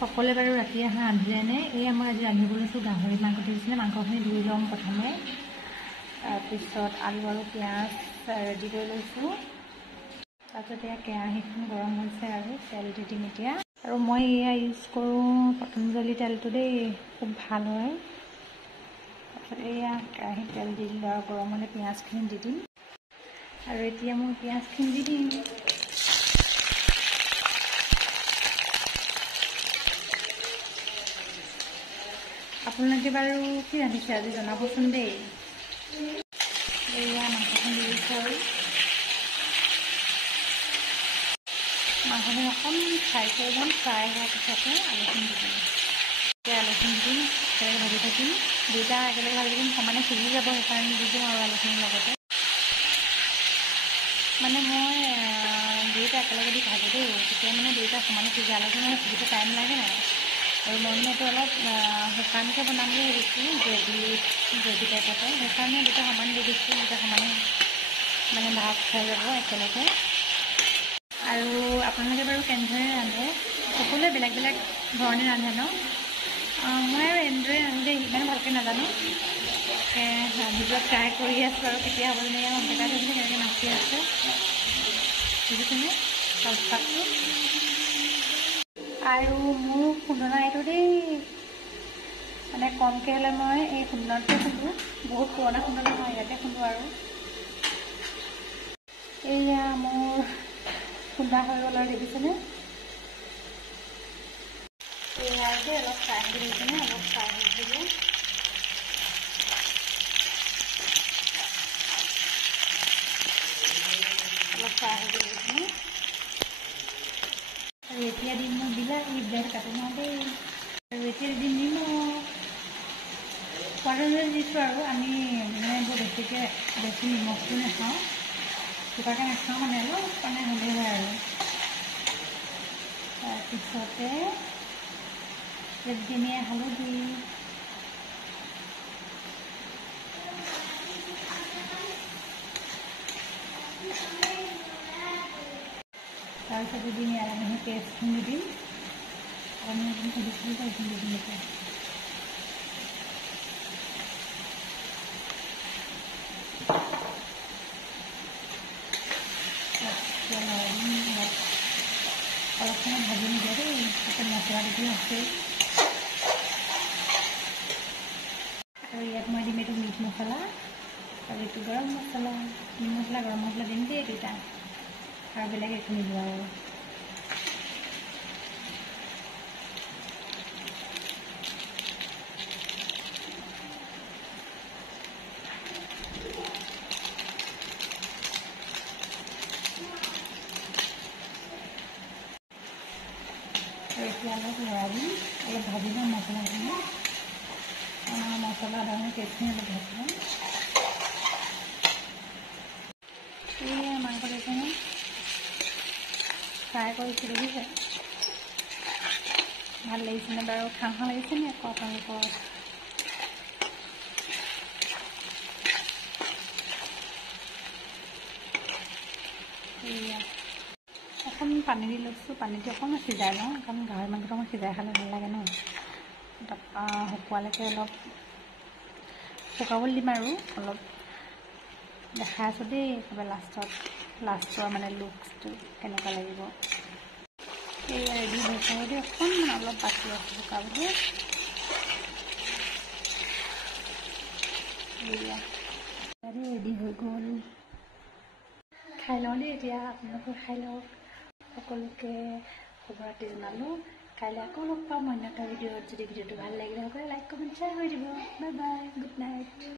সকলোৱে বাৰু ৰাতি আহাৰ ৰান্ধিলেনে? এই মই আজি ৰান্ধিব লৈছোঁ গাহৰি মাংস দিছিলে। মাংসখিনি ধুই ল'ম প্ৰথমে, তাৰপিছত আলু আৰু পিঁয়াজ ৰেডি কৰি লৈছোঁ। তাৰপিছত এয়া কেৰাহীখন গৰম হৈছে আৰু তেল দি দিম এতিয়া। আৰু মই এয়া ইউজ কৰোঁ পতঞ্জলি তেলটো দেই, খুব ভাল হয়। তাৰপিছত এয়া কেৰাহীত তেল দি দিলোঁ আৰু গৰম হ'লে পিঁয়াজখিনি দি দিম। আৰু এতিয়া মই পিঁয়াজখিনি দি দিম। আপোনালোকে বাৰু কি ৰান্ধিছে আজি জনাবচোন দেই। এয়া মাংসখিনি দি দিছোঁ আৰু মাংসখিনি অকণমান ফ্ৰাই কৰি ল'ম। ফ্ৰাই হোৱাৰ পিছতে আলুখিনি দি দিম। এতিয়া আলুখিনি দি দিম, একেলগে ভাজি থাকিম। দুইটা একেলগে ভাজি দিম, সমানে সিজি যাব, সেইকাৰণে দি দিম আৰু আলুখিনিৰ লগতে। মানে মই দুইটা একেলগে দি ভাজোঁ দেই, তেতিয়া মানে দুইটা সমানে সিজে। আলুখিনি মানে সিজোতে টাইম লাগে নাই। আৰু মই মানে এইটো অলপ শুকানকৈ বনাম বুলি ভাবিছোঁ, গ্ৰেভি টাইপতে। সেইকাৰণে দুটা সমান দি দিছোঁ, দুটা সমানে মানে ভাত খাই যাব একেলগে। আৰু আপোনালোকে বাৰু কেনেদৰে ৰান্ধে? সকলোৱে বেলেগ বেলেগ ধৰণে ৰান্ধে ন? মই আৰু এনেদৰে ৰান্ধোঁ দেই, ইমান ভালকৈ নাজানো। ৰান্ধিবলৈ ট্ৰাই কৰি আছোঁ আৰু কেতিয়া হ'ব যেনেকৈ অন্ধকাৰ থৈছে কেনেকৈ নাচি আছে বুজিছেনে কলপাতটো। আৰু মোৰ খুন্দনা এইটো দেই, মানে কমকৈ হ'লে মই এই খুন্দনাটোতে খুন্দোঁ। বহুত পুৰণা খুন্দনা হয়, ইয়াতে খুন্দোঁ। আৰু এয়া মোৰ খুন্দা হৈ গ'ল আৰু দেখিছেনে? এয়া যে অলপ ফ্ৰাই হৈ গৈছেনে? অলপ ফ্ৰাই হৈ দিব, অলপ ফ্ৰাই হৈ গৈছেনে? আৰু এতিয়া দিম মই বিলাহী কাটি লওঁ দেই। আৰু এতিয়া দিম নিমখ, সোৱাদ অনুযায়ী দিছোঁ। আৰু আমি মানে বৰ বেছি নিমখটো নাখাওঁ, চোকাকৈ নাখাওঁ, মানে অলপ মানে হ'লেই হয়। আৰু তাৰপিছতে দিমে হালধি, তাৰপিছতে দিম আদা নহৰু পেষ্টখিনি দিম। আদা নহৰুখিনি খুন্দিছিলোঁ সেইখিনি দি দিম এতিয়া। অলপ সময় ভাজি নিদিয়ে দেই, তাতে মছলা দি আছেই। আৰু ইয়াত মই দিম এইটো মিট মছলা, আৰু এইটো গৰম মছলা। মিট মছলা গৰম মছলা দিম দেই দুটা, আৰু বেলেগ একো নিদিওঁ। আৰু এতিয়া অলপ লৰাই দিম, অলপ ভাজি ল'ম মছলাখিনি। মছলা আদা পেষ্টখিনি অলপ ভাজি ল'ম। এই মাংস দেখিছেনে? ফ্ৰাই কৰিছোঁ, দেখিছে? ভাল লাগিছেনে বাৰু? খাওঁ খাওঁ লাগিছেনে আকৌ আপোনালোকৰ? এয়া অকণমান পানী দি লৈছোঁ, পানীটো অকণমান সিজাই লওঁ, কাৰণ গাহৰি মাংসটো অকণমান সিজাই খালে ভাল লাগে ন। তাৰপৰা শুকোৱালৈকে অলপ শুকাবলৈ দিম। আৰু অলপ দেখাই আছোঁ দেই, একেবাৰে লাষ্টৰ মানে লুকছটো কেনেকুৱা লাগিব। এয়া ৰেডি হৈছে দেই, অকণমান অলপ বাকী আছে শুকাবলৈ। এয়া ৰেডি হৈ গ'ল। খাই লওঁ দেই এতিয়া, আপোনালোকে খাই লওক। সকলোকে শুভৰাত্ৰি জনালোঁ। কাইলৈ আকৌ লগ পাম অন্য এটা ভিডিঅ'ত। যদি ভিডিঅ'টো ভাল লাগিলে সকলোৱে লাইক কমেণ্ট শ্বেয়াৰ কৰি দিব। Bye bye, good night.